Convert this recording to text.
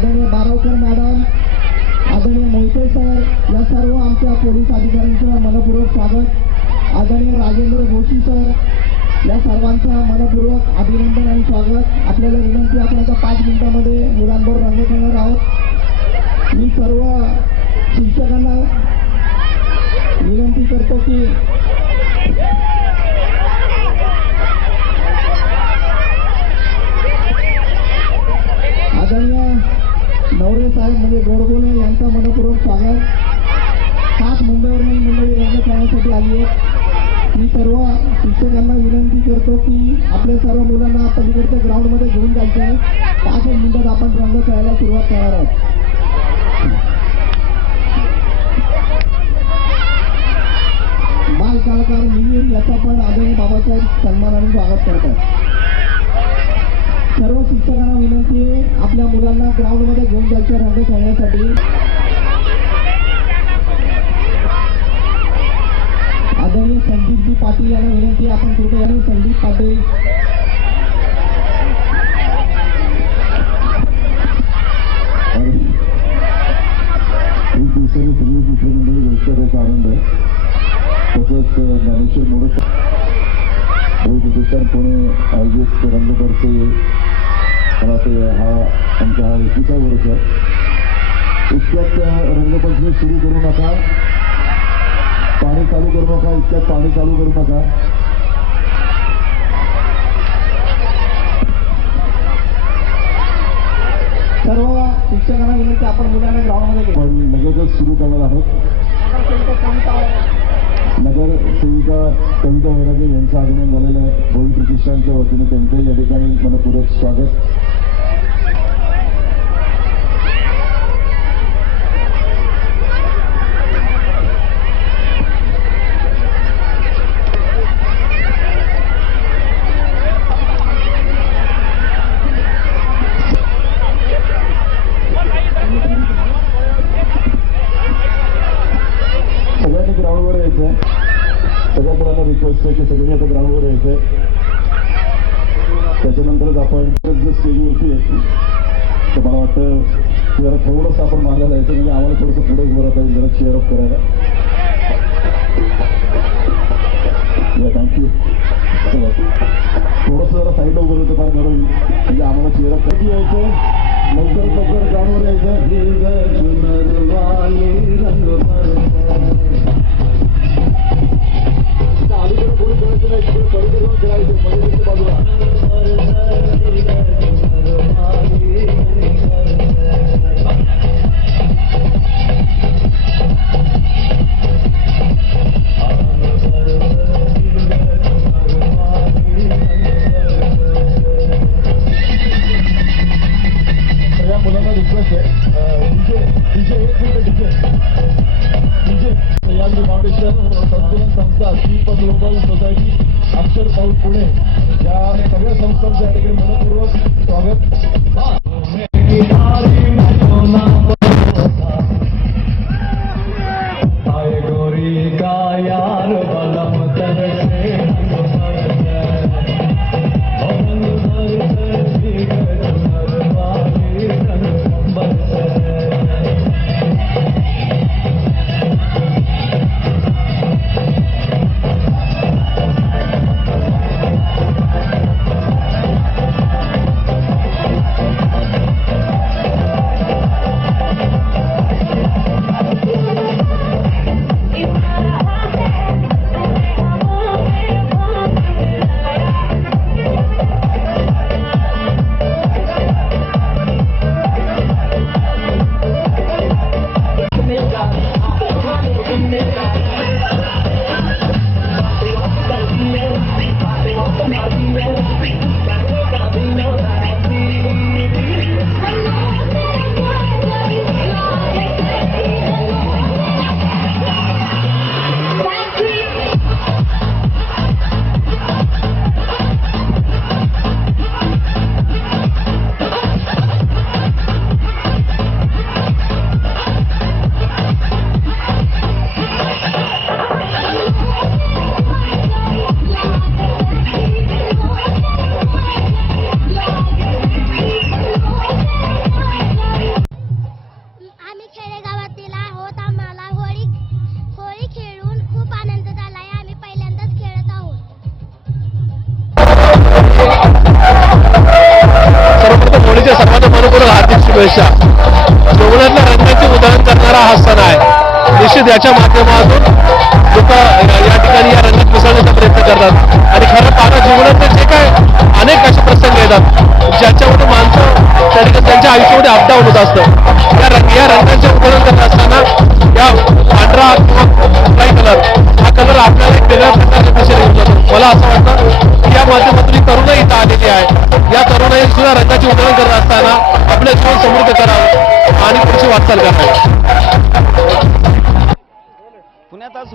आदरणीय बारावकर मॅडम आदरणीय मोहिते सर या सर्व आमच्या पोलीस अधिकाऱ्यांचं मनपूर्वक स्वागत. आदरणीय राजेंद्र जोशी सर या सर्वांचं मनपूर्वक अभिनंदन आणि स्वागत. आपल्याला विनंती आपण आता पाच मिनिटामध्ये मुलांबरोबर रंग येणार आहोत. मी सर्व शिक्षकांना विनंती करतो की आदरणीय नवरे साहेब म्हणजे गोडबोले यांचा मनपूर्वक स्वागत. खास मुंबईवर ही मंडळी रंग खेळण्यासाठी आली आहे मी सर्व शिक्षकांना विनंती करतो की आपल्या सर्व मुलांना पलीकडच्या ग्राउंडमध्ये घेऊन जायचं आहे. पाच एक मिनिटात आपण रंग खेळायला सुरुवात करणार आहोत. बाल कलाकार मिहीर याचा पण आदरणीय बाबासाहेब सन्मान आणि स्वागत करतात. शिक्षकांना विनंती आहे आपल्या मुलांना ग्राउंडमध्ये घेऊन जायचं रंग खेळण्यासाठी आदरणीय संदीपजी पाटील यांना विनंती आपण कृपया संदीप पाटील. आनंद तसंच ज्ञानेश्वर मोडक रोहित आयोजित रंगभरचे मला वाटतं हा आमचा हा एकविसा वर्ष इतक्यात रंगपंचमी सुरू करू नका पाणी चालू करू नका इतक्यात पाणी चालू करू नका सर्व शिक्षकांना विनंती आपण मुलांना ग्राउंडमध्ये पण लगेचच सुरू करणार आहोत. नगर सुविधा कविता वैरागे यांचं आगमन झालेलं आहे. भोई प्रतिष्ठानच्या वतीने त्यांचंही या ठिकाणी मनपूर्वक स्वागत सगळ्यांनी ग्राउंडवर यायचं आहे सगळ्या की सगळ्यांनी आता ग्राउंडवर यायचं आहे. त्याच्यानंतरच आपण जर स्टेजवरती आहे तर मला वाटतं जरा थोडंसं आपण मागं जायचं म्हणजे आम्हाला थोडंसं पुढे उभं राहता येईल जरा चेअरअप करायला. या थँक्यू चला. थोडंसं जरा साईडला उभं राहतं फार बरं म्हणजे आम्हाला चेअरअप कधी यायचं लवकर लवकर ग्राउंडवर यायचं. सह्याद्री फाउंडेशन संतुलन संस्था दीप ग्लोबल सोसायटी अक्षर पाऊल पुणे या सगळ्या संस्थांचं या ठिकाणी मनपूर्वक स्वागत. आपल्या सर्वांना मनपूर्वक हार्दिक शुभेच्छा. डोंगरातल्या रंगाचे उदाहरण करणारा हा सण आहे. निश्चित याच्या माध्यमातून लोक या ठिकाणी या रंगात मिसळण्याचा प्रयत्न करतात. आणि खरं पाहता जीवनातले जे काय अनेक असे प्रसंग येतात ज्याच्यामध्ये माणसं त्या ठिकाणी त्यांच्या आयुष्यामध्ये अपडाऊन होत असतं. या रंग या रंगाचे उदाहरण करत असताना या पांढरा किंवा कुठलाही कलर हा कलर आपल्याला एक वेगळ्या प्रकारच्या दिशेने मला असं वाटतं माध्यमातून ही तरुणाई इथं आलेली आहे या तरुणाई सुद्धा रंगाची उधळण करत असताना आपलं जीवन समृद्ध करावं आणि पुढची वाटचाल करावी. पुण्यात आज